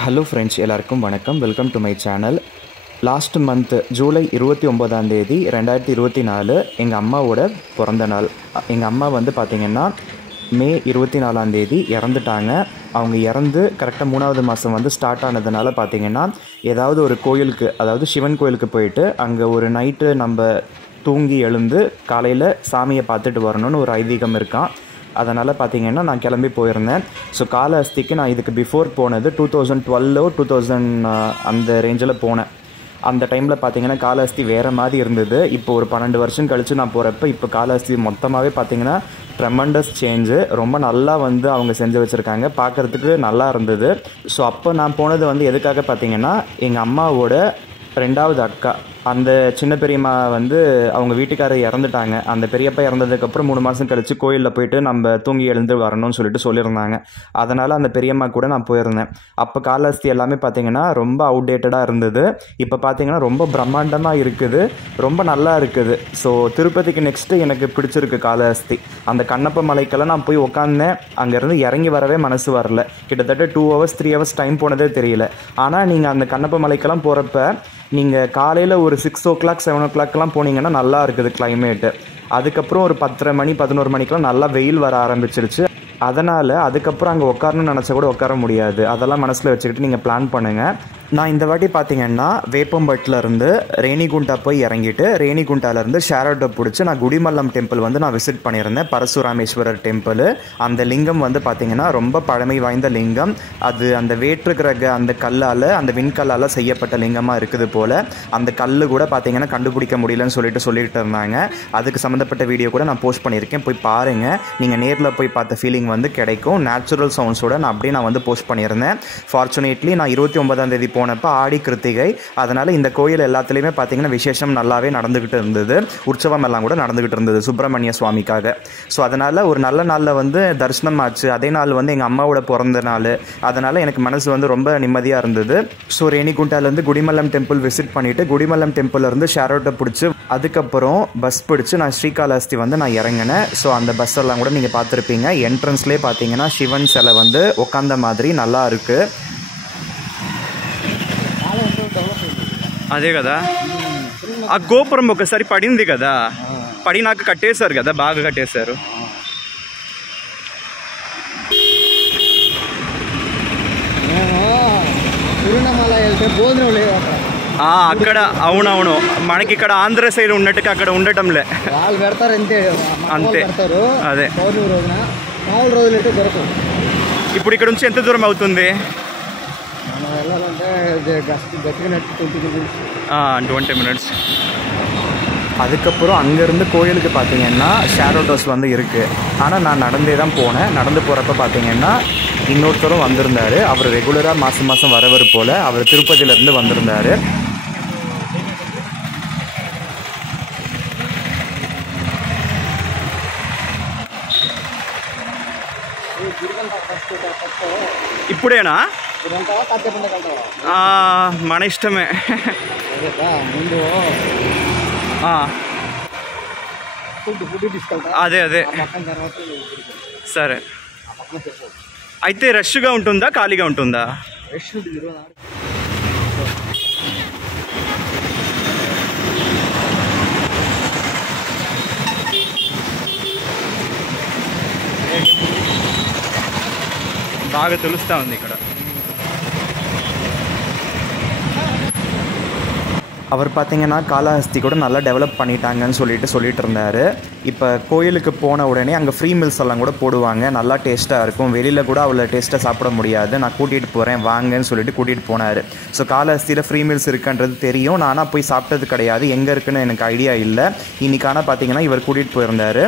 Hello friends, எல்லாருக்கும் வணக்கம். Welcome to my channel. Last month July 29 2024 எங்கள் அம்மாவோட பிறந்த நாள். எங்கள் அம்மா வந்து பார்த்திங்கன்னா மே 24 இறந்துட்டாங்க. அவங்க இறந்து கரெக்டாக 3வது மாதம் வந்து ஸ்டார்ட் ஆனதுனால பார்த்திங்கன்னா ஏதாவது ஒரு கோயிலுக்கு, அதாவது சிவன் கோயிலுக்கு போயிட்டு அங்கே ஒரு நைட்டு நம்ம தூங்கி எழுந்து காலையில் சாமியை பார்த்துட்டு வரணும்னு ஒரு ஐதீகம் இருக்கான். அதனால் பார்த்திங்கன்னா நான் கிளம்பி போயிருந்தேன். ஸோ காலஹஸ்திக்கு நான் இதுக்கு பிஃபோர் போனது 2012 2000 அந்த ரேஞ்சில் போனேன். அந்த டைமில் பார்த்திங்கன்னா காலஹஸ்தி வேறு மாதிரி இருந்தது. இப்போ ஒரு 12 வருஷம் கழித்து நான் போகிறப்ப இப்போ காலஹஸ்தி மொத்தமாகவே பார்த்திங்கன்னா ட்ரெமண்டஸ் சேஞ்சு. ரொம்ப நல்லா வந்து அவங்க செஞ்சு வச்சுருக்காங்க, பார்க்குறதுக்கு நல்லா இருந்தது. ஸோ அப்போ நான் போனது வந்து எதுக்காக பார்த்திங்கன்னா எங்கள் அம்மாவோட 2வது அக்கா, அந்த சின்ன பெரியம்மா வந்து அவங்க வீட்டுக்காரர் இறந்துட்டாங்க. அந்த பெரியப்பா இறந்ததுக்கப்புறம் 3 மாதம் கழித்து கோயிலில் போயிட்டு நம்ம தூங்கி எழுந்து வரணும்னு சொல்லியிருந்தாங்க. அதனால் அந்த பெரியம்மா கூட நான் போயிருந்தேன். அப்போ காலஹஸ்தி எல்லாமே பார்த்திங்கன்னா ரொம்ப அவுடேட்டடாக இருந்தது. இப்போ பார்த்திங்கன்னா ரொம்ப பிரம்மாண்டமாக இருக்குது, ரொம்ப நல்லா இருக்குது. ஸோ திருப்பதிக்கு நெக்ஸ்ட்டு எனக்கு பிடிச்சிருக்கு காலஹஸ்தி. அந்த கண்ணப்ப மலைக்கெல்லாம் நான் போய் உட்காந்தேன். அங்கேருந்து இறங்கி வரவே மனசு வரல. கிட்டத்தட்ட 2 hours 3 hours டைம் போனதே தெரியல. ஆனால் நீங்கள் அந்த கண்ணப்ப மலைக்கெல்லாம் போகிறப்ப நீங்கள் காலையில் ஒரு 6 o'clock 7 o'clockலாம் போனீங்கன்னா நல்லா இருக்குது கிளைமேட்டு. அதுக்கப்புறம் ஒரு 10:30 மணி 11 மணிக்கெலாம் நல்லா வெயில் வர ஆரம்பிச்சிருச்சு. அதனால் அதுக்கப்புறம் அங்கே உட்காரணும்னு நினச்சா கூட உட்கார முடியாது. அதெல்லாம் மனசில் வச்சுக்கிட்டு நீங்கள் பிளான் பண்ணுங்கள். நான் இந்த வாட்டி பார்த்திங்கன்னா வேப்பம்பட்டிலேருந்து ரேணிகுண்டா போய் இறங்கிட்டு ரேணிகுண்டாலேருந்து ஷேர் ஆட்டோ பிடிச்சி நான் குடிமல்லம் டெம்பிள் வந்து நான் விசிட் பண்ணியிருந்தேன். பரசுராமேஸ்வரர் டெம்பிள். அந்த லிங்கம் வந்து பார்த்திங்கன்னா ரொம்ப பழமை வாய்ந்த லிங்கம். அது அந்த வேற்று கிரக அந்த கல்லால், அந்த விண்கல்லால் செய்யப்பட்ட லிங்கமாக இருக்குது போல். அந்த கல் கூட பார்த்திங்கன்னா கண்டுபிடிக்க முடியலன்னு சொல்லிட்டு இருந்தாங்க. அதுக்கு சம்மந்தப்பட்ட வீடியோ கூட நான் போஸ்ட் பண்ணியிருக்கேன், போய் பாருங்கள். நீங்கள் நேரில் போய் பார்த்த ஃபீலிங் வந்து கிடைக்கும். நேச்சுரல் சவுண்ட்ஸோடு நான் வந்து போஸ்ட் பண்ணியிருந்தேன். ஃபார்ச்சுனேட்லி நான் 29 போனப்போ ஆடி கிருத்திகை, அதனால் இந்த கோயில் எல்லாத்துலேயுமே பார்த்திங்கன்னா விசேஷம் நல்லாவே நடந்துக்கிட்டு இருந்தது. உற்சவம் எல்லாம் கூட நடந்துக்கிட்டு இருந்தது சுப்பிரமணிய சுவாமிக்காக. ஸோ அதனால் ஒரு நல்ல நாளில் வந்து தரிசனம் ஆச்சு. அதே நாள் வந்து எங்கள் அம்மாவோட பிறந்த நாள். அதனால் எனக்கு மனசு வந்து ரொம்ப நிம்மதியாக இருந்தது. ஸோ ரேணிகுண்டாலேருந்து குடிமல்லம் டெம்பிள் விசிட் பண்ணிவிட்டு குடிமல்லம் டெம்பிள்லேருந்து ஷேர் ஆட்டோ பிடிச்சி அதுக்கப்புறம் பஸ் பிடிச்சி நான் ஸ்ரீகாளஹஸ்தி வந்து நான் இறங்கினேன். ஸோ அந்த பஸ் எல்லாம் கூட நீங்கள் பார்த்துருப்பீங்க. என்ட்ரன்ஸ்லேயே பார்த்தீங்கன்னா சிவன் சிலை வந்து உட்காந்த மாதிரி நல்லா இருக்குது. అదే కదా ఆ గోపురం ఒకసారి పడింది కదా, పడినాక కట్టేశారు కదా, బాగా కట్టేశారు. అక్కడ అవునవును, మనకి ఇక్కడ ఆంధ్ర సైడ్ ఉన్నట్టుగా అక్కడ ఉండటంలే, అంతే. అదే ఇప్పుడు ఇక్కడ నుంచి ఎంత దూరం అవుతుంది? 20 minutes. அதுக்கப்புறம் அங்கேருந்து கோயிலுக்கு பார்த்திங்கன்னா ஷேர் ஆட்டோஸ் வந்து இருக்குது. ஆனால் நான் நடந்தே தான் போனேன். நடந்து போகிறப்ப பார்த்திங்கன்னா இன்னொருத்தரும் வந்திருந்தார். அவர் ரெகுலராக மாதம் வரவர் போல். அவர் திருப்பதியிலேருந்து வந்திருந்தார். ఇప్పుడేనా? మన ఇష్టమే. అదే అదే సరే. అయితే రష్గా ఉంటుందా, ఖాళీగా ఉంటుందా? బాగా తెలుస్తూ ఉంది ఇక్కడ. அவர் பார்த்திங்கன்னா காலஹஸ்தி கூட நல்லா டெவலப் பண்ணிட்டாங்கன்னு சொல்லிட்டு இருந்தார். இப்போ கோயிலுக்கு போன உடனே அங்கே ஃப்ரீ மீல்ஸ் எல்லாம் கூட போடுவாங்க. நல்லா டேஸ்ட்டாக இருக்கும். வெளியில் கூட அவ்வளோ டேஸ்ட்டாக சாப்பிட முடியாது. நான் கூட்டிகிட்டு போகிறேன் வாங்கன்னு சொல்லிட்டு கூட்டிகிட்டு போனார். ஸோ காலஹஸ்தியில் ஃப்ரீ மீல்ஸ் இருக்குன்றது தெரியும். நானாக போய் சாப்பிட்டது கிடையாது. எங்கே இருக்குன்னு எனக்கு ஐடியா இல்லை. இன்றைக்கான பார்த்திங்கன்னா இவர் கூட்டிகிட்டு போயிருந்தார்.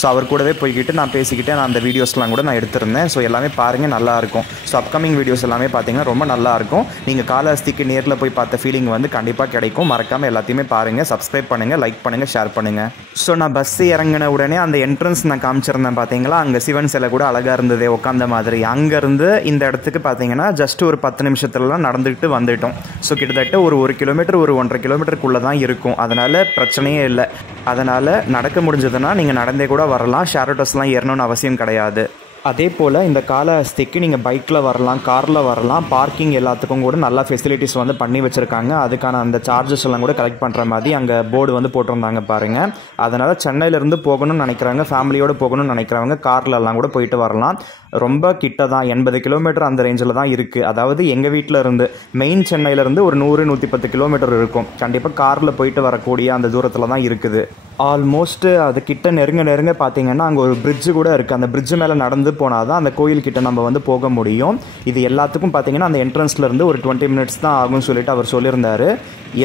ஸோ அவர் கூடவே போய்கிட்டு நான் பேசிக்கிட்டே நான் அந்த வீடியோஸ்லாம் கூட நான் எடுத்திருந்தேன். ஸோ எல்லாமே பாருங்கள், நல்லாயிருக்கும். ஸோ அப்கமிங் வீடியோஸ் எல்லாமே பார்த்திங்கன்னா ரொம்ப நல்லாயிருக்கும். நீங்கள் காலஹஸ்திக்கு நேரில் போய் பார்த்த ஃபீலிங் வந்து கண்டிப்பாக கிடைக்கும். மறக்காமல் எல்லாத்தையுமே பாருங்கள், சப்ஸ்கிரைப் பண்ணுங்கள், லைக் பண்ணுங்கள், ஷேர் பண்ணுங்கள். ஸோ நான் பஸ் இறங்கின உடனே அந்த என்ட்ரன்ஸ் நான் காமிச்சிருந்தேன் பார்த்தீங்களா, அங்கே சிவன் சிலை கூட அழகாக இருந்தது உட்காந்த மாதிரி. அங்கேருந்து இந்த இடத்துக்கு பார்த்தீங்கன்னா ஜஸ்ட் ஒரு 10 நிமிஷத்துலலாம் நடந்துக்கிட்டு வந்துவிட்டோம். ஸோ கிட்டத்தட்ட ஒரு 1 கிலோமீட்டர் ஒரு 1.5 கிலோமீட்டருக்குள்ளே தான் இருக்கும். அதனால் பிரச்சனையே இல்லை. அதனால் நடக்க முடிஞ்சதுன்னா நீங்கள் நடந்தே கூட வரலாம். ஷேர் ஆட்டோஸ்லாம் ஏறணும்னு அவசியம் கிடையாது. அதே போல் இந்த காளஹஸ்திக்கு நீங்கள் பைக்கில் வரலாம், காரில் வரலாம், பார்க்கிங் எல்லாத்துக்கும் கூட நல்லா ஃபெசிலிட்டிஸ் வந்து பண்ணி வச்சுருக்காங்க. அதுக்கான அந்த சார்ஜஸ் எல்லாம் கூட கலெக்ட் பண்ணுற மாதிரி அங்கே போர்டு வந்து போட்டிருந்தாங்க பாருங்கள். அதனால் சென்னையிலேருந்து போகணும்னு நினைக்கிறவங்க, ஃபேமிலியோடு போகணும்னு நினைக்கிறவங்க கார்லெல்லாம் கூட போயிட்டு வரலாம். ரொம்ப கிட்ட தான், 80 கிலோமீட்டர் அந்த ரேஞ்சில் தான் இருக்குது. அதாவது எங்கள் வீட்டில் இருந்து மெயின் சென்னையிலேருந்து ஒரு 100-110 கிலோமீட்டர் இருக்கும். கண்டிப்பாக காரில் போயிட்டு வரக்கூடிய அந்த தூரத்தில் தான் இருக்குது. ஆல்மோஸ்ட்டு அது கிட்ட நெருங்க பார்த்தீங்கன்னா அங்கே ஒரு பிரிட்ஜு கூட இருக்குது. அந்த பிரிட்ஜு மேலே நடந்து போனால் தான் அந்த கோயில்கிட்ட நம்ம வந்து போக முடியும். இது எல்லாத்துக்கும் பார்த்தீங்கன்னா அந்த என்ட்ரன்ஸ்லேருந்து ஒரு 20 மினிட்ஸ் தான் ஆகும்னு சொல்லிட்டு அவர் சொல்லியிருந்தார்.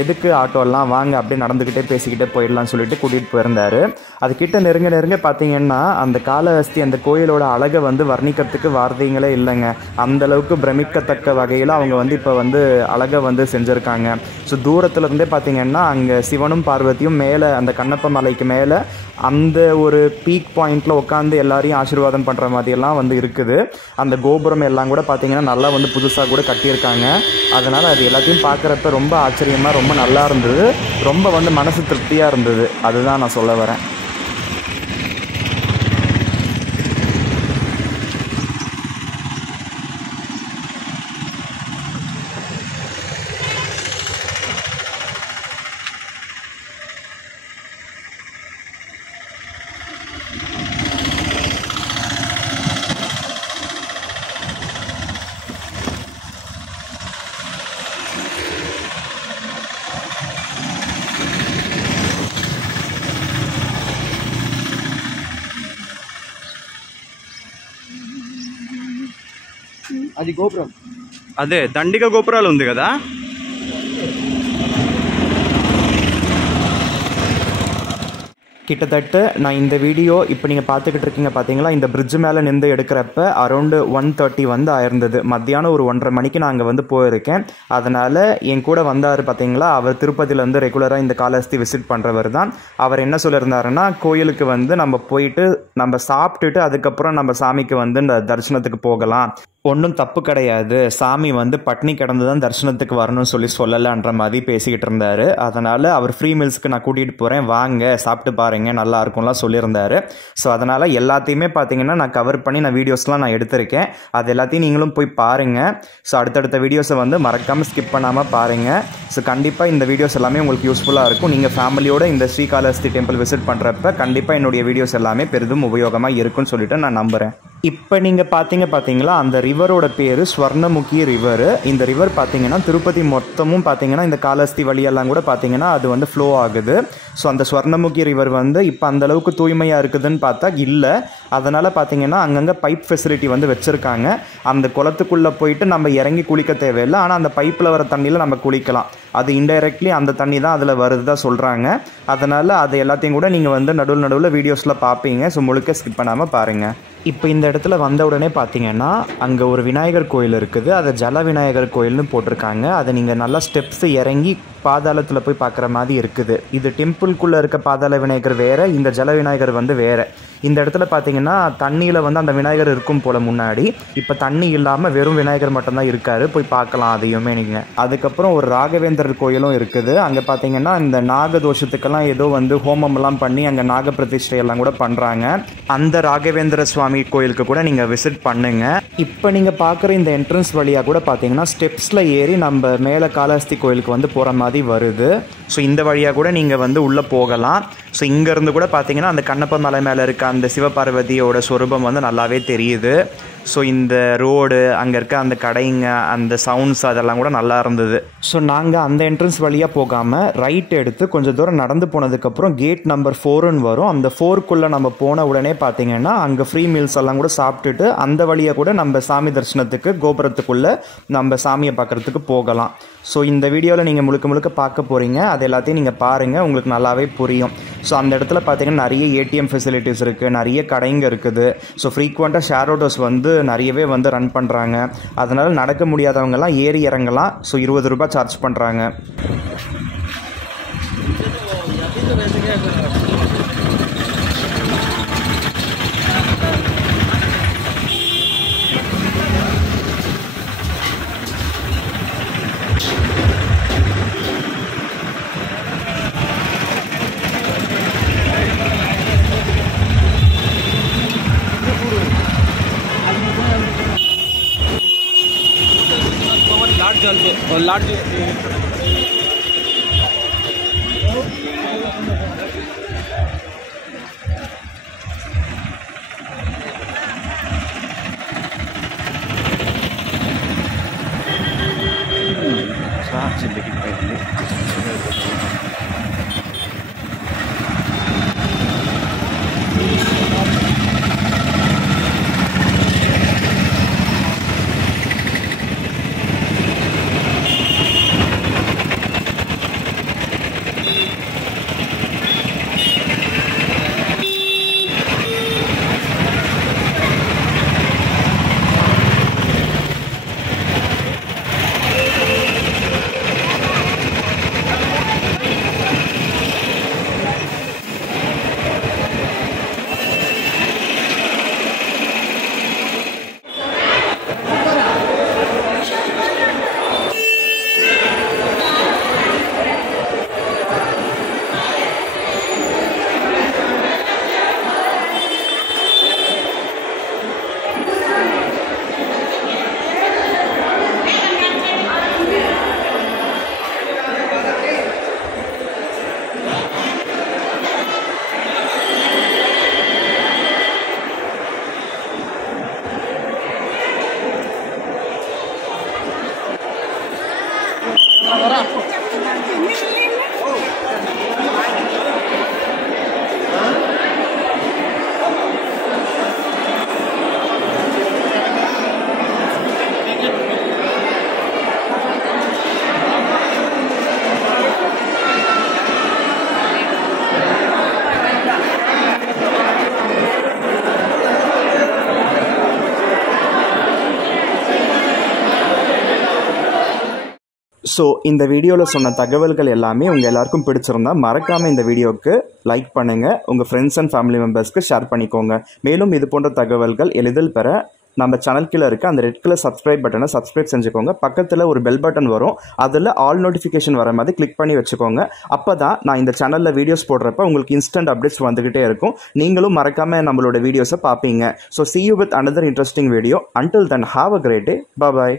எதுக்கு ஆட்டோலாம், வாங்க அப்படியே நடந்துக்கிட்டே பேசிக்கிட்டே போயிடலாம்னு சொல்லிட்டு கூட்டிகிட்டு போயிருந்தார். அது கிட்ட நெருங்க பார்த்தீங்கன்னா அந்த காளஹஸ்தி அந்த கோயிலோட அழகை வந்து வர்ணிக்கிறதுக்கு வார்த்தைங்களே இல்லைங்க. அந்தளவுக்கு பிரமிக்கத்தக்க வகையில் அவங்க வந்து இப்போ வந்து அழகை வந்து செஞ்சுருக்காங்க. ஸோ தூரத்துலேருந்தே பார்த்தீங்கன்னா அங்கே சிவனும் பார்வதியும் மேலே அந்த கண்ணப்ப மலைக்கு மேலே அந்த ஒரு பீக் பாயிண்டில் உட்காந்து எல்லாரையும் ஆசீர்வாதம் பண்ணுற மாதிரியெல்லாம் வந்து இருக்குது. அந்த கோபுரம் எல்லாம் கூட பார்த்திங்கன்னா நல்லா வந்து புதுசாக கூட கட்டியிருக்காங்க. அதனால் அது எல்லாத்தையும் பார்க்குறப்ப ரொம்ப ஆச்சரியமாக ரொம்ப நல்லா இருந்தது. ரொம்ப வந்து மனசு திருப்தியாக இருந்தது. அதுதான் நான் சொல்ல வரேன். అది గోపురం, అదే దండిగా గోపురాలు ఉంది కదా. கிட்டத்தட்ட நான் இந்த வீடியோ இப்போ நீங்கள் பார்த்துக்கிட்டு இருக்கீங்க பார்த்தீங்களா, இந்த பிரிட்ஜு மேலே நின்று எடுக்கிறப்ப அரௌண்டு 1:30 வந்து ஆயிருந்தது. மத்தியானம் ஒரு 1:30 மணிக்கு நான் அங்கே வந்து போயிருக்கேன். அதனால் என் கூட வந்தார் பார்த்தீங்களா, அவர் திருப்பதியிலேருந்து ரெகுலராக இந்த காளஹஸ்தி விசிட் பண்ணுறவர் தான். அவர் என்ன சொல்லியிருந்தாருன்னா, கோயிலுக்கு வந்து நம்ம போயிட்டு நம்ம சாப்பிட்டுட்டு அதுக்கப்புறம் நம்ம சாமிக்கு வந்து இந்த தரிசனத்துக்கு போகலாம், ஒன்றும் தப்பு கிடையாது, சாமி வந்து பட்னி கிடந்து தான் தரிசனத்துக்கு வரணும்னு சொல்லலைன்ற மாதிரி பேசிக்கிட்டு இருந்தார். அதனால் அவர் ஃப்ரீ மீல்ஸ்க்கு நான் கூட்டிகிட்டு போகிறேன், வாங்க சாப்பிட்டு பாருங்கள், நல்லா இருக்கும்லாம் சொல்லியிருந்தார். ஸோ அதனால் எல்லாத்தையுமே பார்த்தீங்கன்னா நான் கவர் பண்ணி நான் வீடியோஸ்லாம் நான் எடுத்திருக்கேன். அது எல்லாத்தையும் நீங்களும் போய் பாருங்கள். ஸோ அடுத்தடுத்த வீடியோஸை வந்து மறக்காமல் ஸ்கிப் பண்ணாமல் பாருங்கள். ஸோ கண்டிப்பாக இந்த வீடியோஸ் எல்லாமே உங்களுக்கு யூஸ்ஃபுல்லாக இருக்கும். நீங்கள் ஃபேமிலியோட இந்த ஸ்ரீகாளஹஸ்தி டெம்பிள் விசிட் பண்ணுறப்ப கண்டிப்பாக என்னுடைய வீடியோஸ் எல்லாமே பெரிதும் உபயோகமாக இருக்குன்னு சொல்லிட்டு நான் நம்புகிறேன். இப்போ நீங்கள் பார்த்தீங்களா, அந்த ரிவரோட பேர் ஸ்வர்ணமுகி ரிவர். இந்த ரிவர் பார்த்தீங்கன்னா திருப்பதி மொத்தமும் பார்த்தீங்கன்னா இந்த காளஹஸ்தி வழியெல்லாம் கூட பார்த்தீங்கன்னா அது வந்து ஃப்ளோ ஆகுது. ஸோ அந்த ஸ்வர்ணமுகி ரிவர் வந்து இப்போ அந்தளவுக்கு தூய்மையாக இருக்குதுன்னு பார்த்தா இல்லை. அதனால் பார்த்தீங்கன்னா அங்கங்கே பைப் ஃபெசிலிட்டி வந்து வச்சுருக்காங்க. அந்த குளத்துக்குள்ளே போயிட்டு நம்ம இறங்கி குளிக்க தேவையில்லை. ஆனால் அந்த பைப்பில் வர தண்ணியில் நம்ம குளிக்கலாம். அது இன்டைரக்ட்லி அந்த தண்ணி தான் அதில் வருதுதான் சொல்கிறாங்க. அதனால் அது எல்லாத்தையும் கூட நீங்கள் வந்து நடுவில் வீடியோஸில் பார்ப்பீங்க. ஸோ முழுக்க ஸ்கிப் பண்ணாமல் பாருங்கள். இப்போ இந்த இடத்துல வந்த உடனே பார்த்தீங்கன்னா அங்கே ஒரு விநாயகர் கோயில் இருக்குது. அதை ஜல விநாயகர் கோயில்னு போட்டிருக்காங்க. அதை நீங்கள் நல்லா ஸ்டெப்ஸ் இறங்கி பாதாளத்தில் போய் பார்க்குற மாதிரி இருக்குது. இது டெம்பிள்குள்ளே இருக்க பாதாள விநாயகர் வேறு, இந்த ஜல விநாயகர் வந்து வேறு. இந்த இடத்துல பார்த்தீங்கன்னா தண்ணியில் வந்து அந்த விநாயகர் இருக்கும் போல் முன்னாடி. இப்போ தண்ணி இல்லாமல் வெறும் விநாயகர் மட்டும்தான் இருக்கார். போய் பார்க்கலாம் அதையுமே நீங்கள். அதுக்கப்புறம் ஒரு ராகவேந்தர் கோயிலும் இருக்குது. அங்கே பார்த்தீங்கன்னா இந்த நாகதோஷத்துக்கெல்லாம் ஏதோ வந்து ஹோமம்லாம் பண்ணி அங்கே நாக பிரதிஷ்டையெல்லாம் கூட பண்ணுறாங்க. அந்த ராகவேந்திர சுவாமி கோயிலுக்கு கூட நீங்கள் விசிட் பண்ணுங்கள். இப்போ நீங்கள் பார்க்குற இந்த என்ட்ரன்ஸ் வழியாக கூட பார்த்தீங்கன்னா ஸ்டெப்ஸில் ஏறி நம்ம மேலே காளஹஸ்தி கோயிலுக்கு வந்து போகிற மாதிரி வருது. ஸோ இந்த வழியாக கூட நீங்கள் வந்து உள்ளே போகலாம். ஸோ இங்கேருந்து கூட பார்த்தீங்கன்னா அந்த கண்ணப்ப மலை மேலே இருக்க அந்த சிவபார்வதியோட சொரூபம் வந்து நல்லாவே தெரியுது. ஸோ இந்த ரோடு, அங்கே இருக்க அந்த கடைங்க, அந்த சவுண்ட்ஸ் அதெல்லாம் கூட நல்லா இருந்தது. ஸோ நாங்கள் அந்த என்ட்ரன்ஸ் வழியாக போகாமல் ரைட் எடுத்து கொஞ்சம் தூரம் நடந்து போனதுக்கப்புறம் கேட் நம்பர் 4ன்னு வரும். அந்த 4க்குள்ளே நம்ம போன உடனே பார்த்தீங்கன்னா அங்கே ஃப்ரீ மீல்ஸ் எல்லாம் கூட சாப்பிட்டுட்டு அந்த வழியாக கூட நம்ம சாமி தரிசனத்துக்கு கோபுரத்துக்குள்ளே நம்ம சாமியை பார்க்குறதுக்கு போகலாம். ஸோ இந்த வீடியோவில் நீங்கள் முழுக்க பார்க்க போகிறீங்க. அது எல்லாத்தையும் நீங்கள் பாருங்கள், உங்களுக்கு நல்லாவே புரியும். ஸோ அந்த இடத்துல பார்த்தீங்கன்னா நிறைய ஏடிஎம் ஃபெசிலிட்டிஸ் இருக்குது, நிறைய கடைங்க இருக்குது. ஸோ ஃப்ரீக்வெண்ட்டாக ஷேர் ஆட்டோஸ் வந்து நிறையவே வந்து ரன் பண்ணுறாங்க. அதனால் நடக்க முடியாதவங்கெல்லாம் ஏறி இறங்கலாம். ஸோ 20 ரூபாய் சார்ஜ் பண்ணுறாங்க. लार्ज ऑल्सो लार्ज ஸோ இந்த வீடியோவில் சொன்ன தகவல்கள் எல்லாமே உங்கள் எல்லாருக்கும் பிடிச்சிருந்தா மறக்காமல் இந்த வீடியோவுக்கு லைக் பண்ணுங்கள், உங்கள் ஃப்ரெண்ட்ஸ் அண்ட் ஃபேமிலி மெம்பர்ஸ்க்கு ஷேர் பண்ணிக்கோங்க. மேலும் இது போன்ற தகவல்கள் எளிதில் பெற நம்ம சேனல் கீழே இருக்க அந்த ரெட் கலர் சப்ஸ்கிரைப் பட்டனை சப்ஸ்கிரைப் செஞ்சுக்கோங்க. பக்கத்தில் ஒரு பெல் பட்டன் வரும், அதில் ஆல் நோட்டிஃபிகேஷன் வர மாதிரி கிளிக் பண்ணி வச்சுக்கோங்க. அப்போ தான் நான் இந்த சேனலில் வீடியோஸ் போடுறப்ப உங்களுக்கு இன்ஸ்டன்ட் அப்டேட்ஸ் வந்துகிட்டே இருக்கும். நீங்களும் மறக்காமல் நம்மளோட வீடியோஸை பார்ப்பீங்க. So see you with another interesting video. Until then, have a great day. Bye bye.